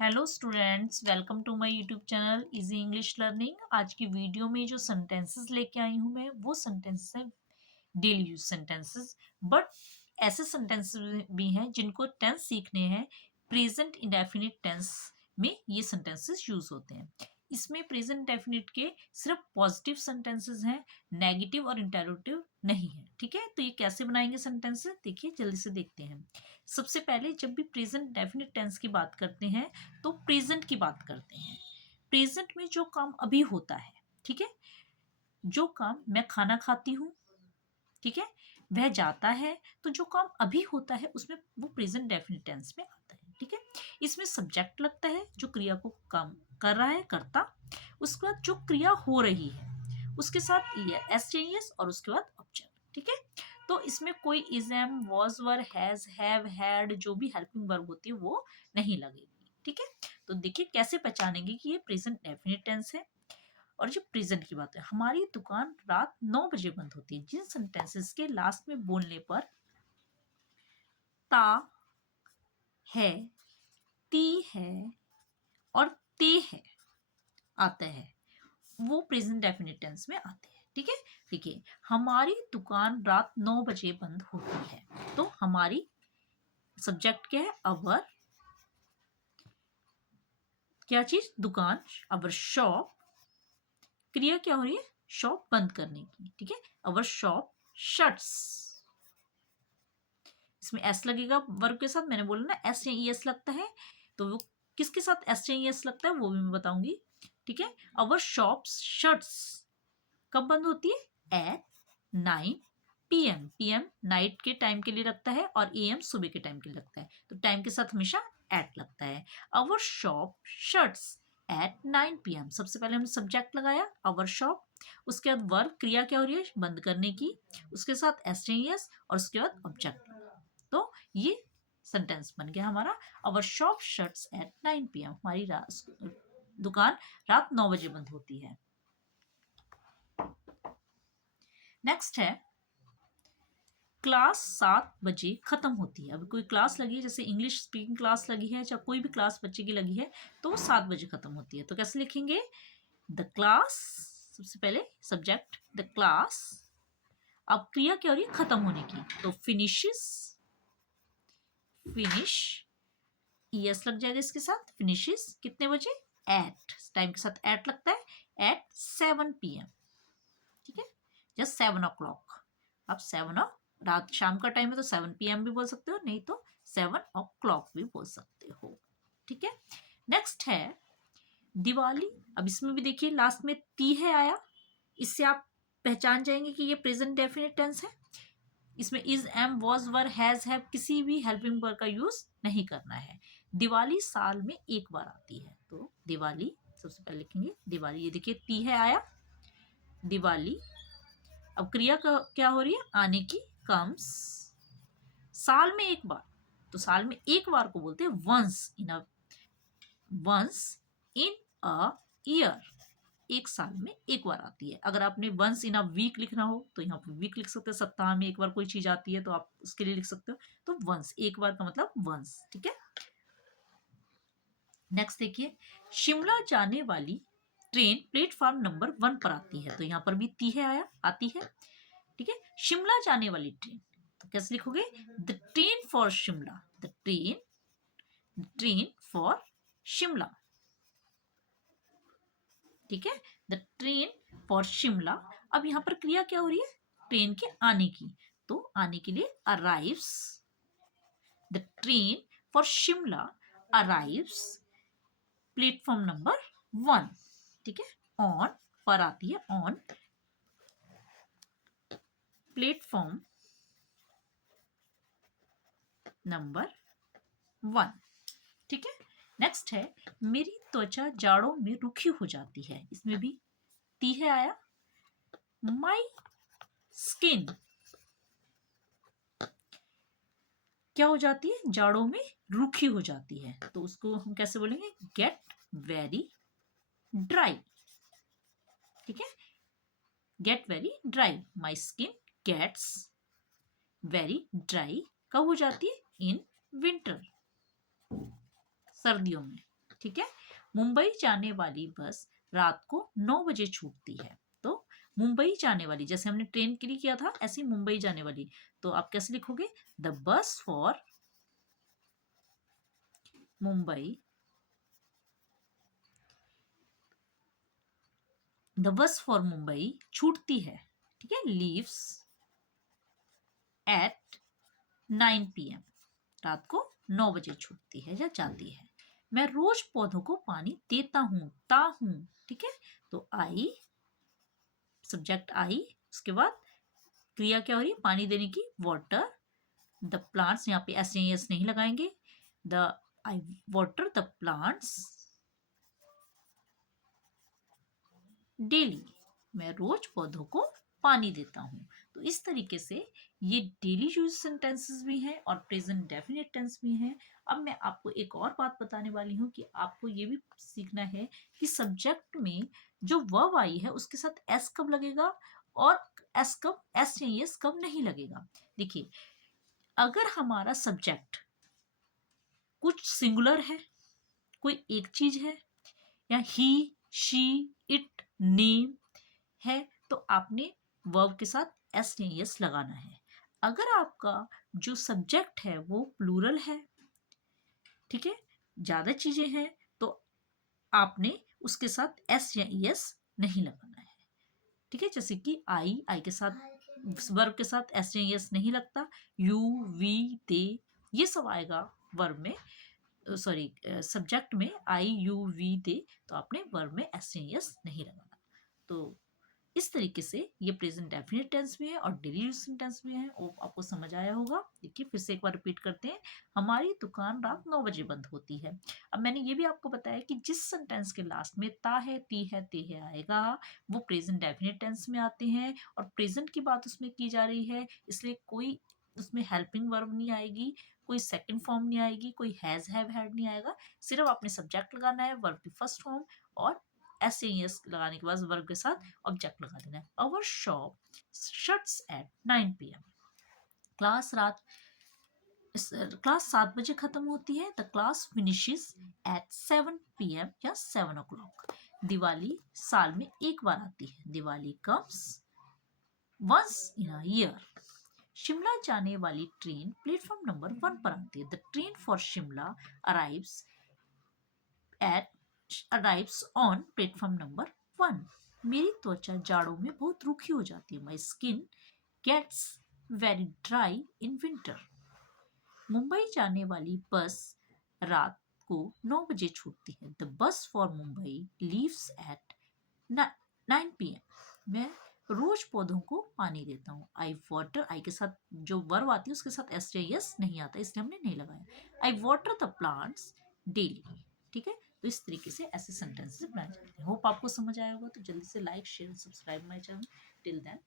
Hello students, welcome to my YouTube channel easy English learning. आज की video में जो सेंटेंसेस लेके आई हूँ मैं, वो सेंटेंसेस हैं डेली यूज सेंटेंसेस। बट ऐसे सेंटेंसेस भी हैं जिनको टेंस सीखने हैं। प्रेजेंट इंडेफिनिट टेंस में ये सेंटेंसेस यूज होते हैं। इसमें प्रेजेंट डेफिनिट के सिर्फ पॉजिटिव सेंटेंसेस हैं, नेगेटिव और इंटरोगेटिव नहीं है। ठीक है, तो ये कैसे बनाएंगे सेंटेंसेस, देखिए जल्दी से देखते हैं। सबसे पहले जब भी प्रेजेंट डेफिनिट टेंस की बात करते हैं तो प्रेजेंट की बात करते हैं। प्रेजेंट में जो काम अभी होता है, ठीक है, जो काम मैं खाना खाती हूँ, ठीक है, वह जाता है, तो जो काम अभी होता है उसमें वो प्रेजेंट डेफिनिट टेंस में आता है। ठीक है, इसमें सब्जेक्ट लगता है जो क्रिया को काम कर रहा है, करता। उसके बाद जो क्रिया हो रही है उसके साथ एस चाहिए और उसके बाद ऑब्जेक्ट। ठीक है, तो इसमें कोई is am was were has have had जो भी हेल्पिंग वर्ब होती है वो नहीं लगेगी। ठीक है, तो देखिए कैसे पहचानेंगे कि ये प्रेजेंट डेफिनिट टेंस है। और जो प्रेजेंट की बात है, हमारी दुकान रात 9 बजे बंद होती है। जिन सेंटेंसेस के लास्ट में बोलने पर ता है, ती है और ते है आता है, वो प्रेजेंट डेफिनिट टेंस में आते हैं। ठीक है, देखिए हमारी दुकान रात 9 बजे बंद होती है, तो हमारी सब्जेक्ट क्या है, अवर, क्या चीज, दुकान, अवर शॉप, क्रिया क्या हो रही है, शॉप बंद करने की। ठीक है, अवर शॉप शट्स, इसमें एस लगेगा वर्ब के साथ। मैंने बोला ना एस या ई एस लगता है, तो वो किसके साथ एस या ई एस लगता है वो भी मैं बताऊंगी। ठीक है, अवर शॉप शट्स कब बंद होती है, एट 9 PM। PM नाइट के टाइम के लिए लगता है और AM सुबह के टाइम के लिए लगता है, तो टाइम के साथ हमेशा एट लगता है। अवर शॉप शट्स एट 9 PM। सबसे पहले हमने सब्जेक्ट लगाया अवर शॉप, उसके बाद वर्ब, क्रिया क्या हो रही है, बंद करने की, उसके साथ एस और उसके बाद ऑब्जेक्ट। तो ये सेंटेंस बन गया हमारा, अवर शॉप शट्स एट 9 PM। हमारी दुकान रात 9 बजे बंद होती है। नेक्स्ट है, क्लास 7 बजे खत्म होती है। अभी कोई क्लास लगी है, जैसे इंग्लिश स्पीकिंग क्लास लगी है, चाहे कोई भी क्लास बच्चे की लगी है, तो वो 7 बजे खत्म होती है। तो कैसे लिखेंगे, द क्लास, सबसे पहले सब्जेक्ट द क्लास, अब क्रिया क्या हो रही है, खत्म होने की, तो फिनिशेस, फिनिश, ईएस लग जाएगा इसके साथ, फिनिशेस कितने बजे, एट, टाइम के साथ एट लगता है, एट 7 PM। ठीक है, जस्ट 7 o'clock। अब 7 रात शाम का टाइम है तो 7 PM भी बोल सकते हो, नहीं तो 7 o'clock भी बोल सकते हो। ठीक है, नेक्स्ट है दिवाली। अब इसमें भी देखिए लास्ट में ती है आया, इससे आप पहचान जाएंगे कि ये प्रेजेंट डेफिनेट टेंस है। इसमें is am was were has have किसी भी हेल्पिंग वर्ब का यूज नहीं करना है। दिवाली साल में एक बार आती है, तो दिवाली सबसे पहले लिखेंगे दिवाली। ये देखिए ती है आया, दिवाली। अब क्रिया क्या हो रही है, आने की, कम्स। साल में एक बार, तो साल में एक बार को बोलते हैं once in a, once in a year. एक साल में एक बार आती है। अगर आपने वंस इन अ वीक लिखना हो तो यहाँ पे वीक लिख सकते हैं, सप्ताह में एक बार कोई चीज आती है तो आप उसके लिए लिख सकते हो। तो वंस, एक बार का मतलब वंस। ठीक है, नेक्स्ट देखिए, शिमला जाने वाली ट्रेन प्लेटफॉर्म नंबर 1 पर आती है, तो यहाँ पर भी ती है आया, आती है। ठीक है, शिमला जाने वाली ट्रेन, तो कैसे लिखोगे, the train for Shimla, the train for Shimla. ठीक है, द ट्रेन फॉर शिमला। अब यहां पर क्रिया क्या हो रही है, ट्रेन के आने की, तो आने के लिए arrives, the train for Shimla arrives platform number 1। ठीक है, ऑन पर आती है, ऑन प्लेटफॉर्म नंबर 1। ठीक है, नेक्स्ट है, मेरी त्वचा जाड़ों में रुखी हो जाती है। इसमें भी ती है आया, माई स्किन क्या हो जाती है, जाड़ों में रूखी हो जाती है, तो उसको हम कैसे बोलेंगे, गेट वेरी ड्राई। ठीक है, get very dry, my skin gets very dry कब हो जाती है, इन विंटर, सर्दियों में। ठीक है। मुंबई जाने वाली बस रात को 9 बजे छूटती है। तो मुंबई जाने वाली, जैसे हमने ट्रेन के लिए किया था, ऐसे ही मुंबई जाने वाली, तो आप कैसे लिखोगे? The bus for Mumbai, the bus for Mumbai छूटती है, ठीक है, लीव्स एट 9 PM, रात को 9 बजे छूटती है या जाती है। मैं रोज पौधों को पानी देता हूँ, ता हूँ, ठीक है। तो आई, सब्जेक्ट आई, उसके बाद क्रिया क्या हो रही है? पानी देने की, वाटर द प्लांट्स, यहाँ पे एस एस नहीं लगाएंगे, the I water the plants daily, मैं रोज पौधों को पानी देता हूँ। तो इस तरीके से ये डेली यूज सेंटेंसेस भी हैं और प्रेजेंट डेफिनेट टेंस भी हैं। अब मैं आपको एक और बात बताने वाली हूँ कि आपको ये भी सीखना है कि सब्जेक्ट में जो वर्ब आई है उसके साथ एस कब लगेगा और एस कब, एस या एस कब नहीं लगेगा। देखिए, अगर हमारा सब्जेक्ट कुछ सिंगुलर है, कोई एक चीज है, या ही, शी, इट, नेम है, तो आपने वर्ब के साथ एस या एस लगाना है। अगर आपका जो सब्जेक्ट है वो प्लूरल है, ठीक है, ज्यादा चीजें हैं, तो आपने उसके साथ एस या एस नहीं लगाना है, ठीक है। जैसे कि आई के साथ, वर्ब के साथ एस या एस नहीं लगता। यू, वी, दे, ये सब आएगा वर्ब में, सॉरी सब्जेक्ट में, आई, यू, वी, दे, तो आपने वर्ब में एस या एस नहीं लगाना। तो इस तरीके से ये प्रेजेंट डेफिनेट टेंस भी है और डेली यूज टेंस भी है। वो आपको समझ आया होगा। देखिए फिर से एक बार रिपीट करते हैं। हमारी दुकान रात 9 बजे बंद होती है। अब मैंने ये भी आपको बताया कि जिस सेंटेंस के लास्ट में ता है, ती है, ते है आएगा, वो प्रेजेंट डेफिनेट टेंस में आते हैं और प्रेजेंट की बात उसमें की जा रही है, इसलिए कोई उसमें हेल्पिंग वर्ब नहीं आएगी, कोई सेकंड फॉर्म नहीं आएगी, कोई हैज, हैव, हैड नहीं आएगा। सिर्फ आपने सब्जेक्ट लगाना है, वर्ब की फर्स्ट फॉर्म, और एस एस लगाने के बाद वर्ब के साथ ऑब्जेक्ट लगा देना है। Our shop shuts at 9 PM। Class रात क्लास 7 बजे खत्म होती है। The class finishes at 7 PM या 7 o'clock। दिवाली साल में एक बार आती है। Diwali comes once in a year. Shimla जाने वाली ट्रेन प्लेटफॉर्म नंबर 1 पर आती है। The train for Shimla arrives on platform number 1। मेरी त्वचा जाड़ों में बहुत रूखी हो जाती है। My skin gets very dry in winter. Mumbai जाने वाली बस रात को 9 बजे छूटती है। The bus for Mumbai leaves eight 9 PM। मैं रोज पौधों को पानी देता हूँ। आई वाटर, आई के साथ जो वर्ब आती है उसके साथ एस एस नहीं आता, इसलिए हमने नहीं लगाया। आई वाटर द प्लांट्स डेली, ठीक है। तो इस तरीके से ऐसे सेंटेंसेस बनाए जाते हैं। होप आपको समझ आया होगा। तो जल्दी से like, share, subscribe my channel. Till then